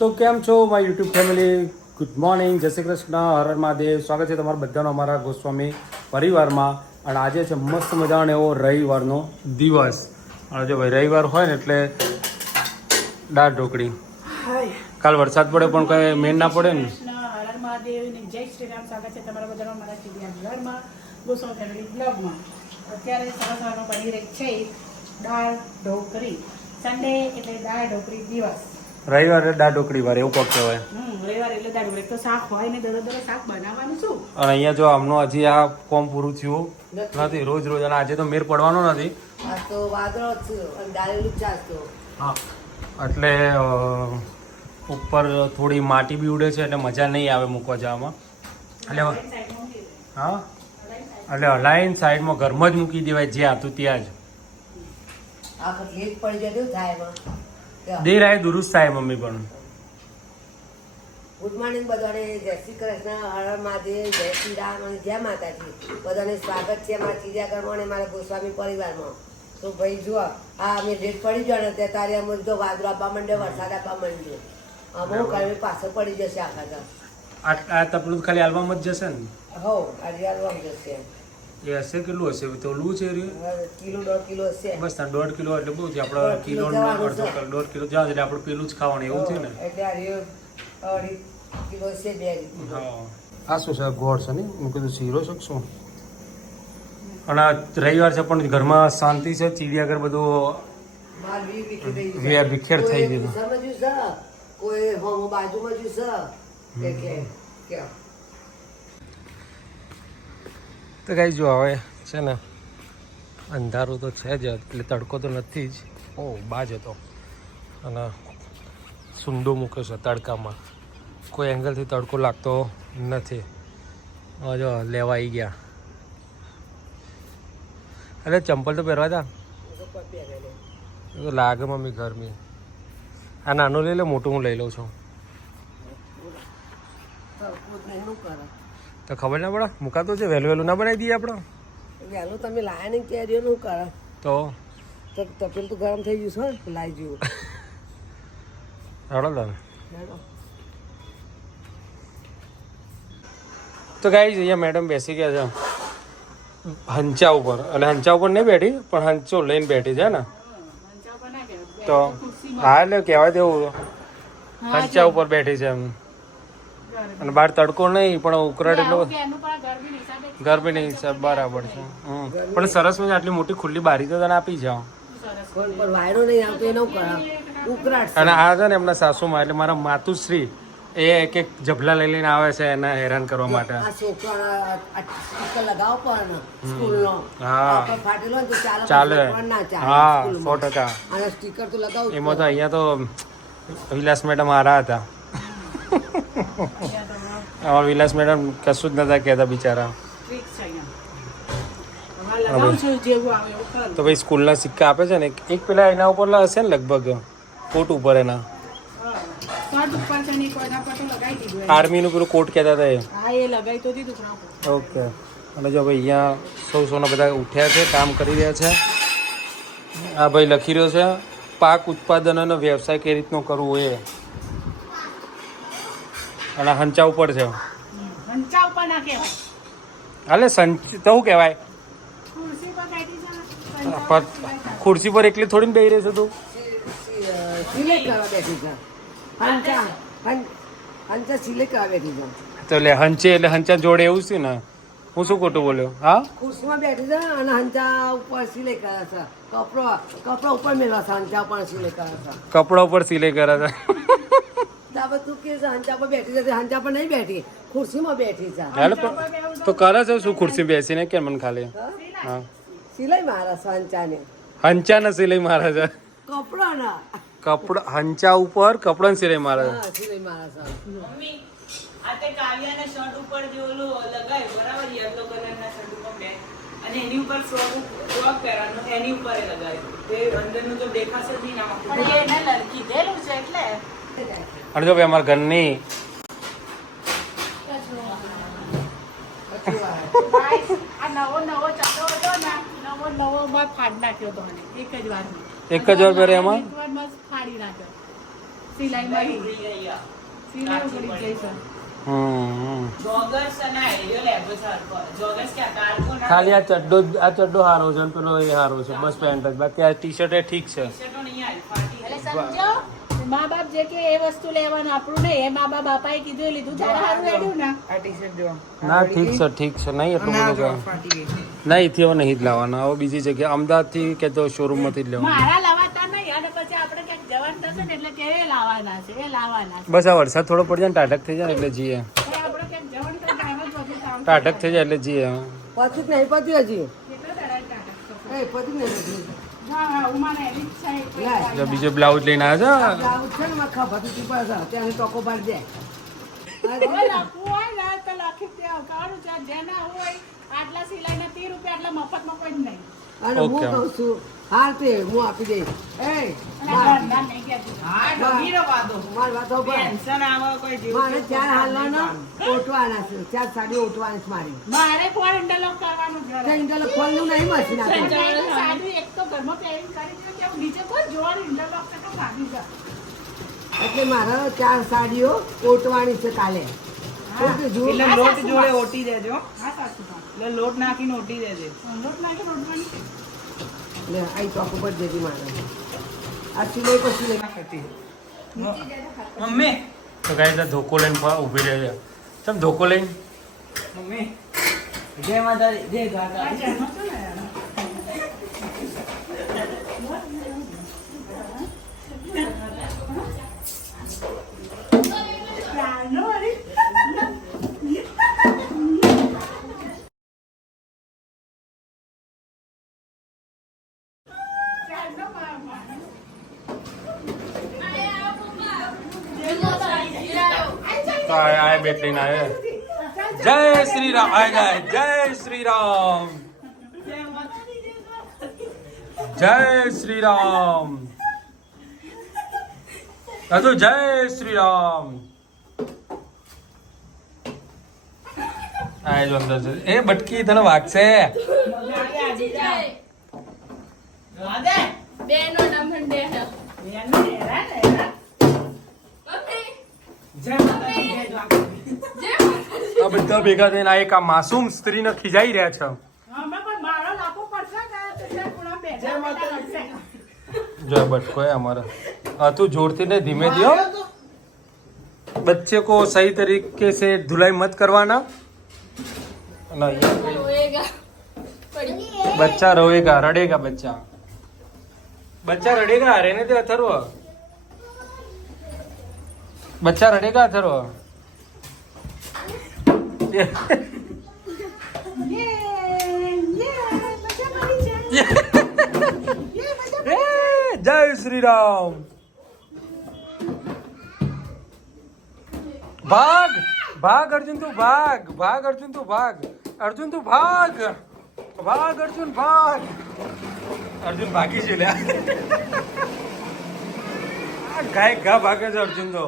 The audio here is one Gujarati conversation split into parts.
તો કેમ છો my YouTube family? Good morning, જય શ્રી કૃષ્ણ, હર હર મહાદેવ. સ્વાગત છે તમારા બધાનો અમારા ગોસ્વામી પરિવારમાં. અને આજે છે મસ્ત મજાનો એવો રવિવારનો દિવસ. અને જો ભાઈ રવિવાર હોય ને એટલે દાળ ઢોકળી. કાલ વરસાદ પડે પણ કઈ મેન ના પડે ને. હર હર મહાદેવ ને જય શ્રી રામ. સ્વાગત છે તમારા બધાનો મારા ટીવી ઘરમાં ગોસ્વામી ફેમિલી બ્લોગમાં. અત્યારે સવારમાં બની રહી છે દાળ ઢોકળી. સન્ડે એટલે દાળ ઢોકળી દિવસ. રવિવારે દાળ ઢોકળી વાર એવું કોક કહેવાય. રવિવાર એટલે દાળ ઢોકળી. તો શાક હોય ને દરરોજ શાક બનાવવાનું શું. અને અહીંયા જો આમનો હજી આ ફોર્મ પૂરું થયું નથી. રોજ રોજ અને આજે તો મેર પડવાનો નથી. આ તો વાદળો જ છે અને ડાળેલું જ ચાલતો. હા, એટલે ઉપર થોડી માટી બી ઉડે છે એટલે મજા નહીં આવે મૂકવા જવામાં. એટલે હા, એટલે અલાઈન સાઈડમાં ઘરમાં જ મૂકી દેવાય, જ્યાં હતું ત્યાં જ. આ લેટ પડી જાય કેવું થાય એમાં. દેર આય દુરુસ્ત થાય મમ્મી પણ. ગુડ મોર્નિંગ બધાને, જય શ્રી કૃષ્ણ, હર હર મહાદેવ, જય શ્રી રામ અને જય માતાજી. બધાને સ્વાગત છે અમારા ચિડિયાઘરમાં અને મારા ગોસ્વામી પરિવારમાં. તો ભાઈ જુઓ, આ અમે લેટ પડી ગયો ને ત્યાં તારે અમે તો વાદળો આપવા માંડ્યો, વરસાદ આપવા માંડ્યો. અમુક કાલે પાછળ પડી જશે આખા તો. આ તપલું ખાલી આલવામાં જ જશે ને? હો આજે આલવા જશે. એ હશે કેટલું હશે? તોલવું છે કિલો 1.5 કિલો હશે. બસ 1.5 કિલો એટલે બહુ છે. આપણે કિલો 1.5 કિલો જવા એટલે આપણે પેલું જ ખાવાનું એવું છે ને. એટલે આ 2.5 કિલો છે બે. હા, આ શું છે? ગોળ છે ને? હું કીધું શીરો છે શું? અને આ રવિવાર છે પણ ઘરમાં શાંતિ છે. ચીડિયાઘર બધું વિખેર થઈ ગયું. સમજ્યું છે કોઈ હોમ બાજુમાં જ છે કે તો કઈ જો હવે છે ને અંધારું તો છે જ, એટલે તડકો તો નથી જ. ઓ બાજ હતો અને સૂંદો મૂક્યો છે તડકામાં. કોઈ એંગલથી તડકો લાગતો નથી. જો લેવા આવી ગયા. અરે ચંપલ તો પહેરવા હતા. તો લાગે મમ્મી ગરમી. આ નાનું લઈ લે, મોટું હું લઈ લઉં છું. તો ખબર ના પડે, મુકાતો છે. વહેલું વહેલું ના બનાવી દઈએ આપણે. વહેલું તમે લાયા નહીં કેરીઓ નું કરે તો તપેલ તો ગરમ થઈ ગયું છે, લાવી જવું. હળો દાદા. તો ગાઈઝ અહીંયા મેડમ બેસી ગયા છે હંચા ઉપર. એટલે હંચા ઉપર નહીં બેઠી પણ હંચો લઈને બેઠી છે ને. તો હા, એટલે કહેવાય તેવું હંચા ઉપર બેઠી છે એમ. અને બહાર તડકો નહીં પણ ઉકળાટ એટલો ગરમીની હિસાબ બરાબર છે. પણ સરસ મજા આટલી મોટી ખુલ્લી બારી તો તને આપી જાઓ. પણ વાયરો નહીં આવતો એનું કરે ઉકળાટ. અને આ છે ને એમના સાસુમાં, એટલે મારા માતુશ્રી, એ એક એક જભલા લઈ લઈને આવે છે એને હેરાન કરવા માટે. આ છોકરા સ્ટીકર લગાવો પણ સ્કૂલનો. હા, ફાટેલો ને તો ચાલે. ના ચાલે. હા, 100%. અને સ્ટીકર તો લગાવું. એમાં તો અહીંયા તો વિલાસ મેડમ હારા હતા. અમારા વિલાસ મેડમ કશું જ નતા કહેતા બિચારા. તો ભાઈ સ્કૂલના સિક્કા આપે છે ને, એક પેલા એના ઉપર હશે ને લગભગ કોટ ઉપર એના આર્મીનું પેલું કોટ કહેતા હતા એ. ઓકે. અને જો ભાઈ અહીંયા સૌના બધા ઉઠ્યા છે, કામ કરી રહ્યા છે. આ ભાઈ લખી રહ્યો છે પાક ઉત્પાદન અને વ્યવસાય કઈ રીતનો કરવું એ. અને હંચા ઉપર છે. હાલે સંચ તો શું કહેવાય? ખુરશી પર એકલી થોડી બેસી રહેશે તું. સિલાઈ કરવા બેઠી છે. હંચા સિલાઈ કરવા બેઠી છે. તો એટલે હંચે એટલે હંચા જોડે એવું છે ને. હું શું ખોટું બોલ્યો? હા, ખુરશીમાં બેઠી છે અને હંચા ઉપર સિલાઈ કરે છે. કપડા ઉપર મેળવા છે, હંચા ઉપર સિલાઈ કરે છે. કપડા ઉપર સિલાઈ કરે છે. તું કે હંચા પર બેઠી છે, હંચા પર નહીં બેઠી, ખુરશીમાં બેઠી છે. તો કરે છે શું ખુરશી બેસીને? કેમ મને ખાલી હા સિલાઈ મારે છે હંચાને. હંચા ને સિલાઈ મારે છે. કપડા ના કપડા હંચા ઉપર કપડા ને સિલાઈ મારે છે. સિલાઈ મારે છે. આ તે કાવ્યાના શર્ટ ઉપર જે ઓલું લગાય બરાબર, યલો કલરના શર્ટ ઉપર બેન, અને એની ઉપર ફ્રોક પહેરવાનું, એની ઉપર લગાય. તે અંદરનું તો દેખાશે જ નહીં ના. એને લડકી દેલું છે એટલે. અને જો ભાઈ અમારા ઘરની આ નવો ચાલો હતો ને, નવો બાદ ફાડી નાખ્યો હતો. એક જ વાર પહેરે એમાં ફાડી નાખ્યો. સિલાઈમાં ઉઘડી ગઈ આ. સિલાઈ ઉઘડી ગઈ છે. જોગર્સ અને આ એરિયો લેવો છે હરકો. જોગર્સ ક્યાં કાર્ગો ના ખાલી આ ચડ્ડો હારો છે અને પેલો એ હારો છે બસ પેન્ટ જ બાકી આ ટી શર્ટ એ ઠીક છે ટી-શર્ટો નહીં આવી, ફાટી ગઈ. એટલે સમજો મા બાપ જે કે એ વસ્તુ લેવાનું આપણું નહીં એ મા બાપ બાપાએ કીધું એ લીધું ત્યારે સારું હેડ્યું ને આ ટી-શર્ટ જો. ના ઠીક છે નહીં એટલું ના જો બધું ફાટી ગઈ. ના અહીંથી હવે નહીં જ લાવવાના હવે બીજી જગ્યાએ અમદાવાદથી કે તો શોરૂમમાંથી જ લેવાના મારા લાવાતા નહીં અને પછી આપણે ક્યાંક જવાનું થશે ને એટલે કે એ લાવવાના છે એ લાવવાના છે બસ આ વરસાદ થોડો પડી જાય ને ટાટક થઈ જાય ને એટલે જઈએ એ આપણે ક્યાંક જવાનું થશે એમ જ બધું કામ ટાટક થઈ જાય એટલે જઈએ પછી જ નહીં પત્યું હજી કેટલો દડાઈ ટાટક થશે? એ પત્યું નહીં હજી. હા હા ઉમાને એની જ છે એક લાય. વાર. જો બીજો બ્લાઉઝ લઈને આવ્યા છે બ્લાઉઝ છે ને મારે ખબર હતી પાસે ત્યાં ટોકો બાર દે હવે લખવું હોય ને તો લખી જ દેવું. કહેવાનું છે જે ના હોય આટલા સિલાઈના 30 રૂપિયા આટલા મફતમાં કોઈ જ નહીં. અને હું ઓકે. કહું છું હાર તે હું આપી દઈશ એ અને ધંધા નહીં કહેતી. હા, ડોગીનો વાદો. મારી વાતો પર ટેન્શન આવે કોઈ જેવું મારે છે. ચાર હાલવાના ઓટવાના છે ચાર સાડી ઓટવાની છે મારી મારે કોઈ ઇન્ટરલોક કરવાનું જ ત્યાં ઇન્ટરલોક ખોલનું નહીં મશીન આપણે નથી. સાડી એક તો ઘરમાં પહેરીને કરી દો કે નીચે કોઈ જોવાનું ઇન્ટરલોક તો સાદી છે. એટલે મારે ચાર સાડીઓ ઓટવાની છે કાલે શું કીધું? એટલે લોટ જોડે ઓટી દેજો. હા સાચું કામ. એટલે લોટ નાખીને ઓટી દેજે. લોટ નાખી રોટવાની. લે આઈ ટોક ઉપર જતી મારે આ સિલાઈ પછી નહીં મમ્મી તો ગાય ધોકો લઈને ઊભી રહે છે ચમ ધોકો લઈને મમ્મી જય માતાજી જય ગાતા આ જેનો છે ને યાર. ચાલો અરે. ચાલો મામા. તો આ બેટ લઈને આવે જય શ્રી રામ આ જાય જય શ્રી રામ જય શ્રી રામ હજુ જય શ્રી રામ આ જો અંદર છે એ બટકી તને વાગશે રાધે બેનો નમંડે હે. બેનો હેરા ને હેરા. જય માતાજી જય દ્વારકા. આ બધા ભેગા થઈને આ એક આ માસૂમ સ્ત્રીને ખીજાઈ રહ્યા છે અમે પણ મારો લાપો પડશે ને તો ત્યાં પૂરા બેઠા બેઠા કરશે. જો આ બટકો है हमारा તું जोड़ती नहीं धीमे दियो बच्चे को सही तरीके से धुलाई मत करवाना नहीं बच्चा रोएगा रड़ेगा बच्चा रड़ेगा रहने दे अथर्व बच्चा रड़ेगा अथर्व ये बच्चा मरी जाए. ये बच्चा जय श्री राम भाग भाग अर्जुन तू भाग भाग अर्जुन तू भाग अर्जुन तू भाग भाग अर्जुन भाग अर्जुन भागी છે લ્યા ગાય ગા ભાગે છે અર્જુન તો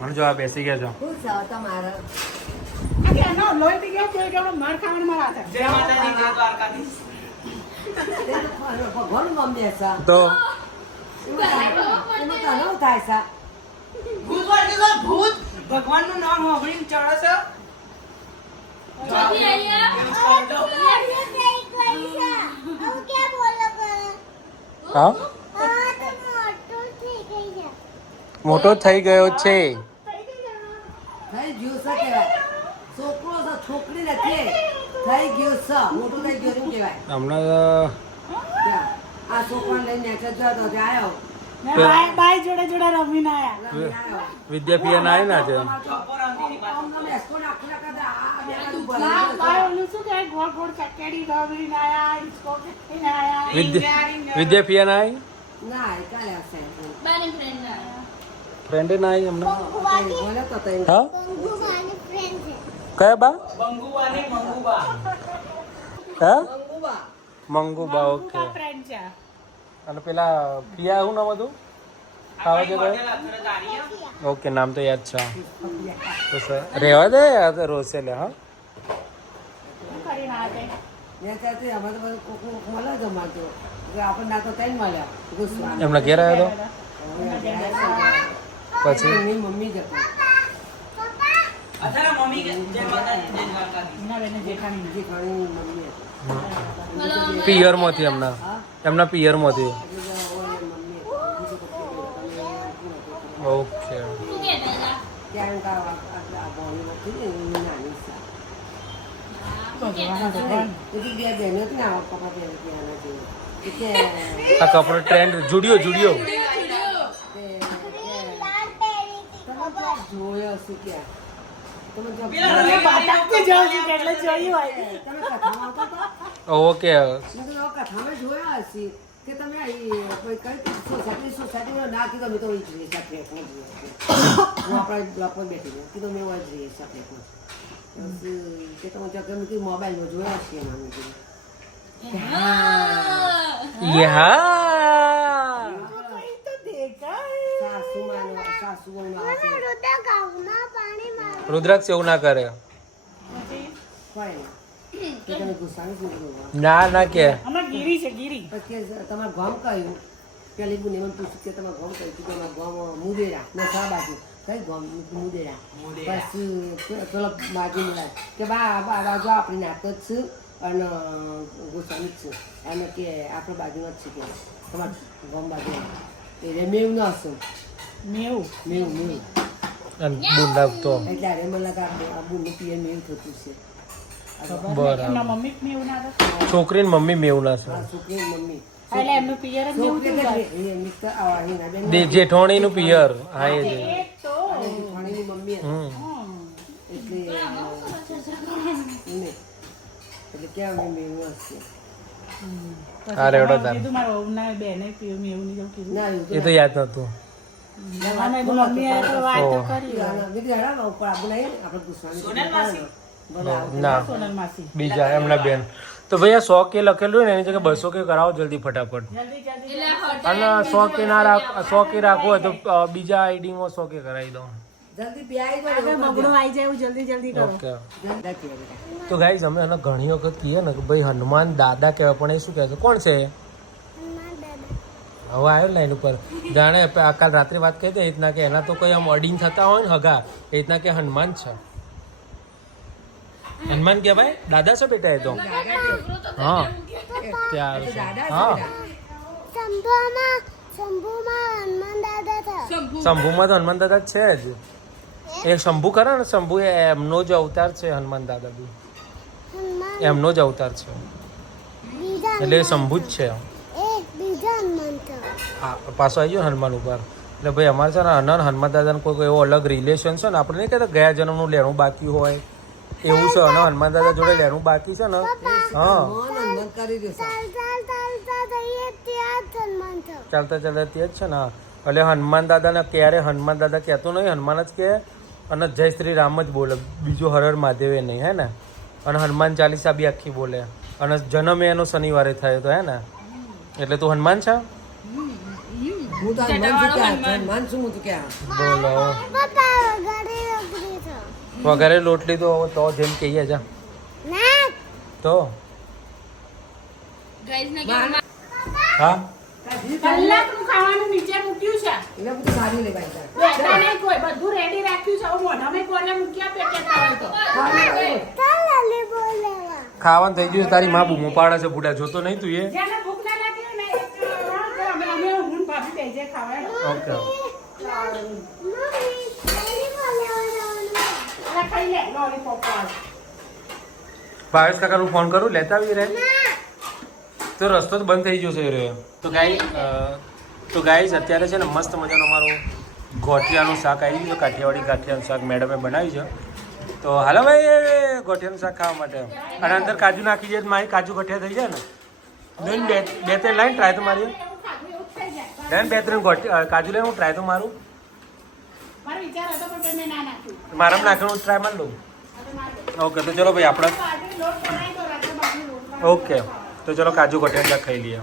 મને જો આ બેસી ગયા છો શું છે તમારે આ કે એનો લોહી પી ગયો કોઈ કેવડો માર ખાવાનું મારા હાથે. જય માતાજી જય દ્વારકાધીશ. ભગવાન મમ્મી છે તો એમાં તો હલવ થાય છે ભૂત વાળી ગયો, ભૂત ભગવાનનું નામ હોભળીને ચડે છે. હા મોટો થઈ ગયો છે થઈ ગયું છે કહેવાય છોકરો છે છોકરી નથી થઈ ગયું છે મોટું થઈ ગયું એમ કહેવાય હમણાં ત્યાં. આ છોકરાને લઈને નેચર જતો ત્યાં આવ્યો ને બાઈ જોડે જોડે રમીને આયા. રમીને આવ્યો. વિદ્યાપિયા ના ના છે આમને બેસકો નાખીને કદા આ બે બાજુ ભરાઈ બા- ગયો છે. બાઈ ઓલું શું કહે ગોળ ગોળ ચકેડી રમીને આયા હિસકો કરીને આયા. વિદ્યાપિયા ના આવી ના એ કાલે હશે ફ્રેન્ડ ના આવી હમણાં બોલે તો તઈ હા કયા બા બંગુબા ને મંગુબા. હા મંગુબા મંગુબા ઓકે મંગુબા friend છે. અને પેલા પિયા શું નામ હતું ખાવા આપણી જગ્યાએ હોટેલ અત્યારે ગાડીએ. ઓકે નામ તો યાદ છે તો સર રહેવા દે આ તો રોજ છે લે હા શું કરીને આયા તે? ત્યાં ત્યાંથી અમારે તો બધું કોક મળે જ અમારે તો આપણને ના તો ત્યાં મળ્યા ગોસ્વામી એમના ઘેર આવ્યો તો પછી એની મમ્મી જ હતી અચ્છા મમ્મી કે જય માતાજી જય દ્વારકાધીશ. એના બેને જેઠાણી બીજી ઘણી મમ્મી હતી પિયરમાંથી એમના પિયરમાંથી ઓકે ક્યાંક આ ભણી હતી ને એની નાની ભગવાન એ બે બહેનો હતી ને આવા કપડા પહેરી ત્યાંના જેવું કે આ કપડો ટ્રેન્ડ જુડિયો જોયો હશે ક્યાં તમે જો પેલા રવિ બાટાકથી જાઉં છું એટલે જોયું હોય તમે કથામાં આવતા હતા ઓકે મેં તો કથામાં જોયા હશે કે તમે કોઈ કઈ સોસાયટીમાં ના કીધું અમે તો એ જ રહીએ સાથે હું આપણા બ્લોકમાં બેઠી ગયો કીધું મેં જ રહીએ સાથે કે તમે ચક્કર કીધું મોબાઈલમાં જોયા હશે એમાં મેં કીધું યા તો દેખાય સાસુઓનો રુદ્રાક્ષ એવું ના કરે કોઈ કે તમે ગુસ્સાની શું કરો ના કે અમાર ગીરી છે ગીરી પછી તમારું ગામ કયું પેલી બુને મને પૂછ્યું કે તમારું ગામ કયું કીધું અમારું ગામ મુદેરા મેં સા બાજુ કઈ ગામ મુદેરા પછી પેલો બાજુ મળાય કે બાજુ આપણી નાતો જ છું અને ગુસ્સાની જ છું અને કે આપણે બાજુમાં જ છે કે તમારું ગામ બાજુ એટલે મેવું ન હશું મેવું મેવું બુંડા તો એટલે અરે મને લાગે આ બુનું પિયર મેવું થતું છે બરાબર. એમના મમ્મી જ મેવું ના હતા છોકરીને મમ્મી મેવું ના છે આ છોકરી મમ્મી એટલે એમનું પિયર જ મેવું છોકરી થયું એટલે એ મિત્ર આવા એના બેન જેઠોણીનું પિયર હા એ જ એ તો જેઠાણીની મમ્મી હતી. હમ એટલે નહીં એટલે કેવા મેં મેવું હશે હા, રેવડો તાર. કીધું મારા વહુના બેને પીવું મેવું નહીં જેવું કીધું ના એવું એ તો યાદ નતું અને એની મમ્મીએ તો વાત તો કરી બીજું હેડા ઉપર આબુ નહીં આપણે પૂછવાનું સોનલ માસી? ના સોનલ માસી બીજા એમના બેન તો ભાઈ આ 100K લખેલું હોય ને એની જગ્યાએ 200K કરાવો જલ્દી ફટાફટ જલ્દી જલ્દી અને 100K ના રાખ 100K રાખવું હોય તો બીજા આઈડીમાં 100K કરાવી દો જલ્દી પ્યાઈ દો આગળ બગડો આવી જાય એવું જલ્દી જલ્દી કરો ઓકે જલ્દી બેટા તો ગાઈઝ અમે એને ઘણી વખત કહીએ ને કે ભાઈ હનુમાન દાદા કહેવાય પણ એ શું કહે છે કોણ છે હવે આવ્યો લાઈન ઉપર જાણે કાલ રાત્રે વાત કરી દે એ રીતના કે એના તો કોઈ આમ અડીન થતા હોય ને હગા એ રીતના કે હનુમાન છે હનુમાન કહેવાય દાદા છે બેટા એ તો હા ત્યાં આવે છે હા શંભુમાં તો હનુમાન દાદા છે જ એ શંભુ ખરા ને શંભુ એ એમનો જ અવતાર છે હનુમાન દાદા બી એમનો જ અવતાર છે એટલે એ શંભુ જ છે હા પાછો આવી ગયો ને હનુમાન ઉપર એટલે ભાઈ અમારે છે ને અનન હનુમાન દાદાને કોઈ એવો અલગ રિલેશન છે ને આપણે નહીં કહેતા ગયા જન્મનું લેણું બાકી હોય એવું છે અને હનુમાન દાદા જોડે લેણું બાકી છે ને હા હનુમાન કરી દેશે ચાલતા ચાલતા તે જ છે ને એટલે હનુમાન દાદાને ક્યારે હનુમાન દાદા કહેતો નહીં હનુમાન જ કહે અને જય શ્રી રામ જ બોલે બીજો હર મહાદેવે નહીં હે ને અને હનુમાન ચાલીસા બી આખી બોલે અને જન્મ એનો શનિવારે થયો તો હે ને એટલે તું હનુમાન છે હું તો હનુમાન છું હું તો ક્યાં બોલો વગેરે લોટલી તો જેમ કહીએ જા તો હા કલાકનું ખાવાનું નીચે મૂક્યું છે એટલે બધું સારી લે ભાઈ બેઠા નહીં કોઈ બધું રેડી રાખ્યું છે હવે મોઢામાં કોને મૂક્યા પેકેટ હોય તો ખાવાનું થઈ ગયું તારી માં બૂમો પાડે છે બુડા જોતો નહીં તું એ જેને ભૂખ ના લાગી હોય ને અમે હું ભાભી બેજે ખાવા ઓકે ખાઈ લે લોલીપોપ ભાવેશ કાકાનું ફોન કરું લેતા આવી રહે તો રસ્તો તો બંધ થઈ ગયો છે એ રહ્યો તો ગાઈસ અત્યારે છે ને મસ્ત મજાનું અમારું ગોઠિયાનું શાક આવી ગયું છે કાઠિયાવાડી શાક મેડમે બનાવ્યું છે તો હાલો ભાઈ ગોઠિયાનું શાક ખાવા માટે અને અંદર કાજુ નાખી દે મારી કાજુ ગઠિયા થઈ જાય ને લઈને બે ત્રણ લાઈન ટ્રાય તો મારી લઈને બે ત્રણ કાજુ લઈને હું ટ્રાય તો મારું મારો વિચાર હતો પણ તમે ના નાખ્યું મારામાં નાખવાનું ટ્રાય મારી લઉં ઓકે તો ચલો ભાઈ આપણે લોટ બનાવી દો રાત્રે બાજુ લોટ ઓકે તો ચલો કાજુ ગઠિયા શાક ખાઈ લઈએ